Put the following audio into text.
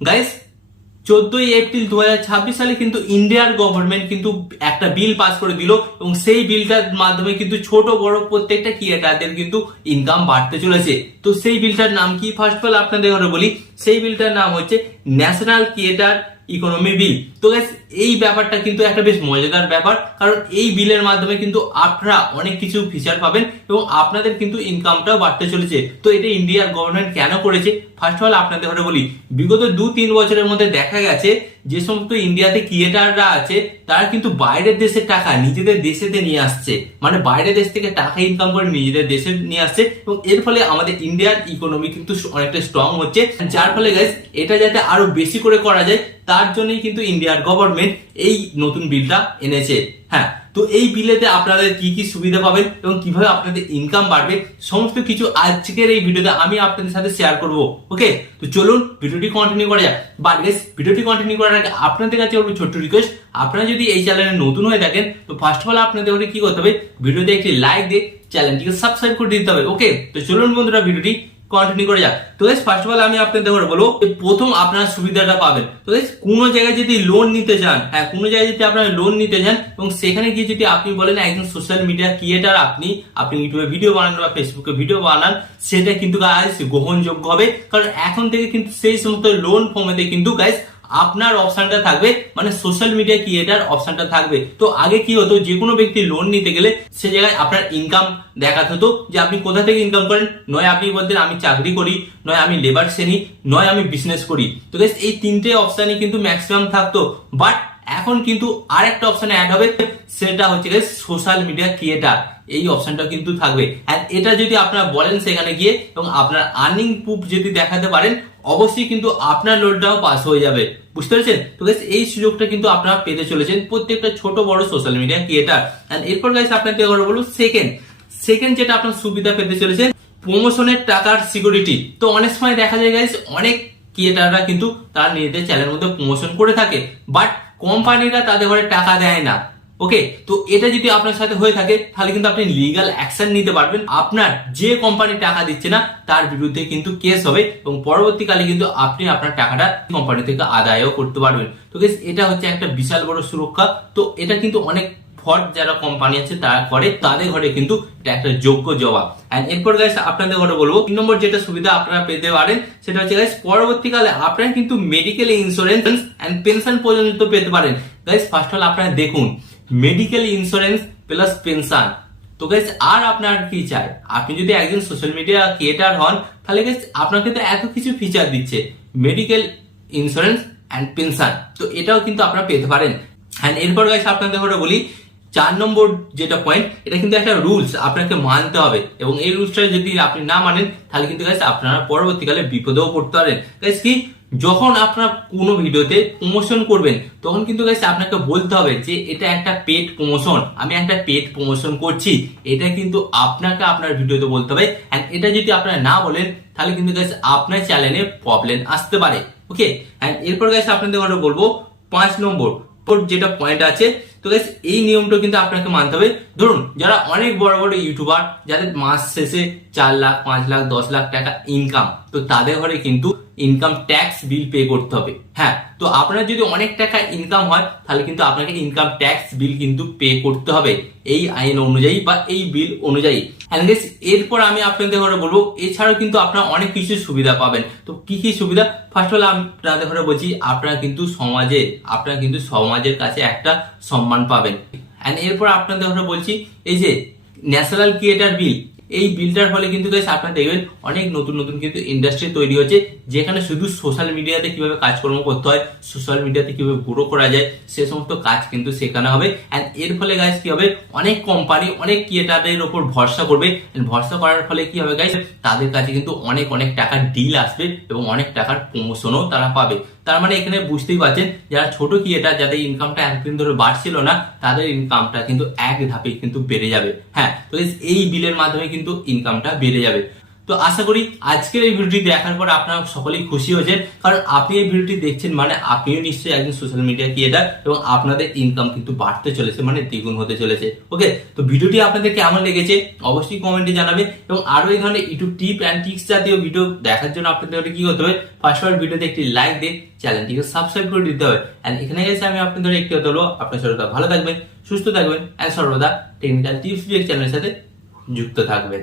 Guys 14 April 2026 সালে কিন্তু ইন্ডিয়ার গভর্নমেন্ট কিন্তু একটা বিল পাস করে দিল এবং সেই বিলটার মাধ্যমে কিন্তু ছোট বড় প্রত্যেকটা ক্রিয়েটারদের কিন্তু ইনকাম বাড়তে চলেছে। তো সেই বিলটার নাম কি, ফার্স্ট অফ অল আপনাদের ঘরে বলি, সেই বিলটার নাম হচ্ছে ন্যাশনাল ক্রিয়েটার ইকোনমি বিল। তো গাইস এই ব্যাপারটা কিন্তু একটা বেশ মজাদার ব্যাপার, কারণ এই বিলের মাধ্যমে কিন্তু আপনারা অনেক কিছু ফিচার পাবেন এবং আপনাদের কিন্তু ইনকামটাও বাড়তে চলেছে। তো এটা ইন্ডিয়ার গভর্নমেন্ট কেন করেছে, ফার্স্ট অফ অল আপনাদের ঘরে বলি, বিগত 2-3 বছরের মধ্যে দেখা গেছে যে সমস্ত ইন্ডিয়াতে ক্রিয়েটাররা আছে তারা কিন্তু বাইরের দেশের টাকা নিজেদের দেশেতে নিয়ে আসছে, মানে বাইরের দেশ থেকে টাকা ইনকাম করে নিজেদের দেশে নিয়ে আসছে এবং এর ফলে আমাদের ইন্ডিয়ার ইকোনমি কিন্তু অনেকটা স্ট্রং হচ্ছে। যার ফলে গাইস এটা যাতে আরো বেশি করে করা যায় তার জন্যই কিন্তু ইন্ডিয়ার গভর্নমেন্ট এই নতুন বিলটা এনেছে। হ্যাঁ, তো এই বিলেতে আপনাদের কি কি সুবিধা পাবেন এবং কিভাবে আপনাদের ইনকাম বাড়বে সমস্ত কিছু আজকের এই ভিডিওতে আমি আপনাদের সাথে শেয়ার করব। ওকে, তো চলুন ভিডিওটি কন্টিনিউ করা যাক। বাট গাইস ভিডিওটি কন্টিনিউ করার আগে আপনাদের কাছে একটা ছোট্ট রিকোয়েস্ট, আপনারা যদি এই চ্যানেলে নতুন হয়ে থাকেন তো ফার্স্ট অফ অল আপনাদের কি করতে হবে, ভিডিওতে একটি লাইক দিয়ে চ্যানেলটিকে সাবস্ক্রাইব করে দিতে হবে। ওকে, তো চলুন বন্ধুরা ভিডিওটি কন্টিনিউ করে যাক। তো গাইস ফার্স্ট অফ অল আমি আপনাদের বলবো প্রথম আপনারা সুবিধাটা পাবেন। তো গাইস কোনো জায়গায় যদি লোন নিতে চান, হ্যাঁ কোনো জায়গায় যদি আপনারা লোন নিতে চান এবং সেখানে গিয়ে যদি আপনি বলেন একজন সোশ্যাল মিডিয়া ক্রিয়েটার, আপনি ইউটিউবে ভিডিও বানান বা ফেসবুকে ভিডিও বানান, সেটা কিন্তু গাইস গ্রহণযোগ্য হবে। কারণ এখন থেকে কিন্তু সেই সমস্ত লোন ফর্মেতে কিন্তু গাইস আপনার অপশনটা থাকবে, মানে সোশ্যাল মিডিয়া ক্রিয়েটার অপশনটা থাকবে। তো আগে কি হতো, যে কোনো ব্যক্তি লোন নিতে গেলে সে জায়গায় আপনার ইনকাম দেখাতে হতো যে আপনি কোথা থেকে ইনকাম করেন, নয় আপনি বলতেন আমি চাকরি করি, নয় আমি লেবার শ্রেণী, নয় আমি বিজনেস করি। তো গাইস এই তিনটে অপশনই কিন্তু ম্যাক্সিমাম থাকতো, বাট এখন কিন্তু আরেকটা অপশন অ্যাড হবে, সেটা হচ্ছে গাইস সোশ্যাল মিডিয়া ক্রিয়েটার। এই অপশনটা কিন্তু থাকবে। আর এটা যদি আপনারা বলেন সেখানে গিয়ে এবং আপনার আর্নিং প্রুফ যদি দেখাতে পারেন, অবশ্যই কিন্তু আপনার লোনটাও পাস হয়ে যাবে। বুঝতে পেরেছেন? তো গাইস এই সুযোগটা কিন্তু আপনারা পেতে চলেছেন প্রত্যেকটা ছোট বড় সোশ্যাল মিডিয়া ক্রিয়েটার। এন্ড এরপর গাইস আপনাদের বলবো সেকেন্ড যেটা আপনার সুবিধা পেতে চলেছেন, প্রমোশনের টাকার সিকিউরিটি। তো অনেক সময় দেখা যায় গাইস অনেক ক্রিয়েটাররা কিন্তু তারা নিজেদের চ্যানেলের মধ্যে প্রমোশন করে থাকে, বাট কোম্পানিরা তাদের ঘরে টাকা দেয় না। ওকে, তো এটা যদি আপনার সাথে হয়ে থাকে তাহলে কিন্তু আপনি লিগ্যাল অ্যাকশন নিতে পারবেন। আপনার যে কোম্পানি টাকা দিচ্ছে না তার বিরুদ্ধে কিন্তু কেস হবে এবং পরবর্তীকালে কিন্তু আপনি আপনার টাকাটা কোম্পানি থেকে আদায়ও করতে পারবেন। তো গাইস এটা হচ্ছে একটা বিশাল বড় সুরক্ষা। তো এটা কিন্তু অনেক ফ্রড যারা কোম্পানি আছে তারা করে, তাদের ঘরে কিন্তু এটা একটা যোগ্য জবাব। এন্ড এরপর গাইস আপনাদের ঘরে বলবো 3 নম্বর যেটা সুবিধা আপনারা পেতে পারেন সেটা হচ্ছে গাইস পরবর্তীকালে আপনারা কিন্তু মেডিকেল ইন্স্যুরেন্স এন্ড পেনশন পর্যন্ত পেতে পারেন। গাইস ফার্স্ট অফ অল আপনারা দেখুন, মেডিকেল ইন্স্যুরেন্স প্লাস পেনশন। তো গাইস আর আপনার কি চাই, আপনি যদি একজন সোশ্যাল মিডিয়া ক্রিয়েটার হন তাহলে গাইস আপনাকে তো এত কিছু ফিচার দিচ্ছে, মেডিকেল ইন্স্যুরেন্স এন্ড পেনশন, তো এটাও কিন্তু আপনারা পেতে পারেন। এন্ড এরপর গাইস আপনাদের ঘরে বলি 4 নম্বর যেটা পয়েন্ট, এটা কিন্তু একটা রুলস আপনাকে মানতে হবে এবং এই রুলসটা যদি আপনি না মানেন তাহলে কিন্তু গাইস আপনারা পরবর্তীকালে বিপদেও পড়তে পারেন। গাইস কি, যখন আপনারা কোনো ভিডিওতে প্রমোশন করবেন তখন কিন্তু গাইস আপনাকে বলতে হবে যে এটা একটা পেড প্রমোশন, আমি একটা পেড প্রমোশন করছি, এটা কিন্তু আপনাকে আপনার ভিডিওতে বলতে হবে। এন্ড এটা যদি আপনারা না বলেন তাহলে কিন্তু গাইস আপনার চ্যানেলে প্রবলেম আসতে পারে। ওকে, এন্ড এরপর গাইস আপনাদের ঘরে বলবো 5 নম্বর যেটা পয়েন্ট আছে। তো গাইস এই নিয়মটা কিন্তু আপনাকে মানতে হবে। ধরুন যারা অনেক বড় বড় ইউটিউবার, যাদের মাস শেষে 4 লাখ 5 লাখ 10 লাখ টাকা ইনকাম, তো তাদের ঘরে কিন্তু ইনকাম ট্যাক্স বিল পে করতে হবে। হ্যাঁ, তো আপনার যদি অনেক টাকা ইনকাম হয় তাহলে কিন্তু আপনাকে ইনকাম ট্যাক্স বিল কিন্তু পে করতে হবে এই আইন অনুযায়ী বা এই বিল অনুযায়ী। এরপর আমি আপনাদের ঘরে বলবো এছাড়াও কিন্তু আপনারা অনেক কিছু সুবিধা পাবেন। তো কি কি সুবিধা, ফার্স্ট অফ অল আপনাদের ঘরে বলছি আপনারা কিন্তু সমাজের কাছে একটা সম্মান পাবেন। এন্ড এরপর আপনাদের ঘরে বলছি এই যে ন্যাশনাল ক্রিয়েটার বিল, এই বিলটার ফলে কিন্তু গাইস আপনারা দেখবেন অনেক নতুন নতুন কিন্তু ইন্ডাস্ট্রি তৈরি হচ্ছে, যেখানে শুধু সোশ্যাল মিডিয়াতে কিভাবে কাজকর্ম করতে হয়, সোশ্যাল মিডিয়াতে কিভাবে গ্রো করা যায় সে সমস্ত কাজ কিন্তু শেখানো হবে। এন্ড এর ফলে গাইস কি হবে, অনেক কোম্পানি অনেক ক্রিয়েটারদের উপর ভরসা করবে। ভরসা করার ফলে কি হবে গাইস, তাদের কাছে কিন্তু অনেক টাকার ডিল আসবে এবং অনেক টাকার প্রমোশনও তারা পাবে। তার মানে এখানে বুঝতেই পারছেন যারা ছোট ক্রিয়েটার, যাদের ইনকামটা একদিন ধরে বাড়ছিল না, তাদের ইনকামটা কিন্তু এক ধাপে কিন্তু বেড়ে যাবে। হ্যাঁ, তো এই বিলের মাধ্যমে কিন্তু ইনকামটা বেড়ে যাবে। তো আশা করি আজকের এই ভিডিওটি দেখার পর আপনারা সকলেই খুশি হয়েছেন, কারণ আপনি এই ভিডিওটি দেখছেন মানে আপনিও নিশ্চয়ই একজন সোশ্যাল মিডিয়া ক্রিয়েটার এবং আপনাদের ইনকাম কিন্তু বাড়তে চলেছে, মানে দ্বিগুণ হতে চলেছে। ওকে, তো ভিডিওটি আপনাদের কেমন লেগেছে অবশ্যই কমেন্টে জানাবেন, এবং আরো এই ধরনের ইউটিউব টিপ অ্যান্ড ট্রিক্স জাতীয় ভিডিও দেখার জন্য আপনাদের কি করতে হবে, ফার্স্ট অফ অল ভিডিওতে একটি লাইক দিয়ে চ্যানেলটিকে সাবস্ক্রাইব করে দিতে হবে। এন্ড এখানে গেছে আমি আপনাদের একটি কথা বলবো, আপনার সর্বদা ভালো থাকবেন, সুস্থ থাকবেন, এন্ড সর্বদা টেকনিক্যাল টিপস চ্যানেলের সাথে যুক্ত থাকবেন।